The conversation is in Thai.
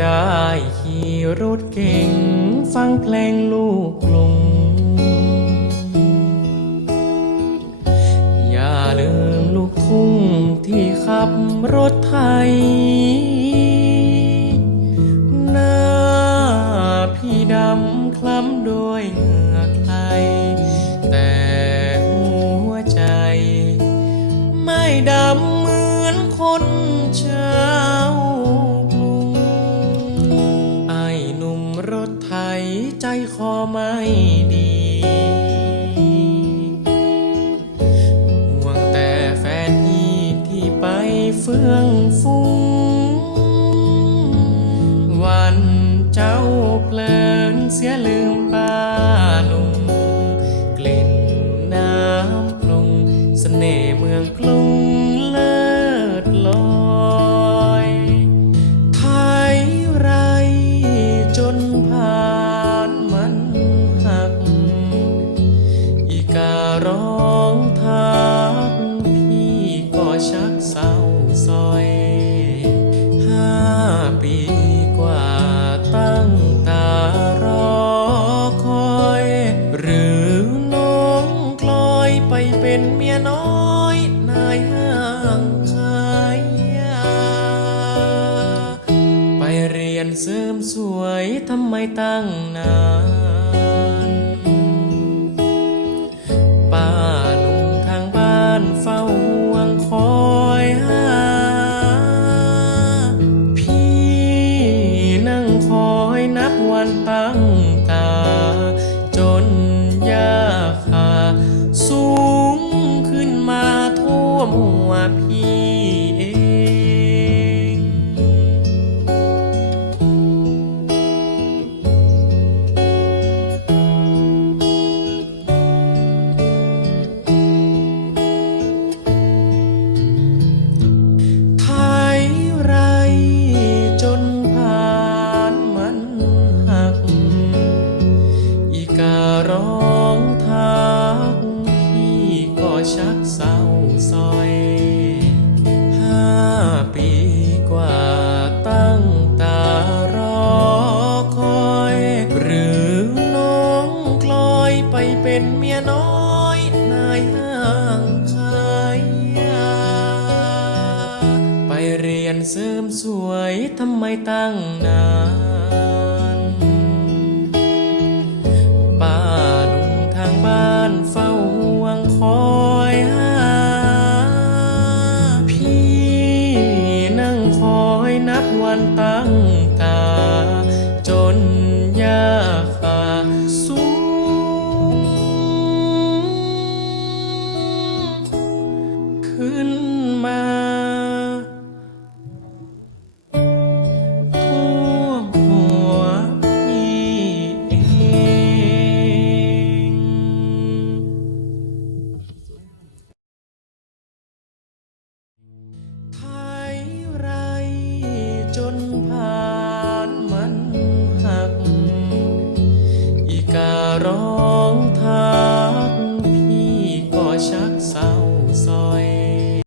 ได้ขี่รถเก่ง ฟังเพลงลูกกรุงอย่าลืมลูกทุ่งที่ขับรถไทย หน้าพี่ดำคล้ำด้วยเหงื่อใครแต่หัวใจ ไม่ดำเหมือนคนช ใจคอไม่ดี ห่วงแต่แฟนพี่ที่ไปเฟื่องฟุ้ง วันเจ้าเพลินเสียลืมป้าลุง กลิ่นน้ำปรุงเสน่ห์เมืองกรุง ร้องทักพี่ก็ชักเศร้าซอยห้าปีกว่าตั้งตารอคอย หรือน้องกลอยไปเป็นเมียน้อยนายห้างขายยาไปเรียนเสริมสวยทำไมตั้งนาน เองไทยไรจนผ่านมันหัก อีการ้องทักพี่ก็ชักเศร้าซอย ทำไมตั้งนานป้าลุงทางบ้านเฝ้าห่วงคอยหาพี่นั่งคอยนับวันตั้งตา ร้อง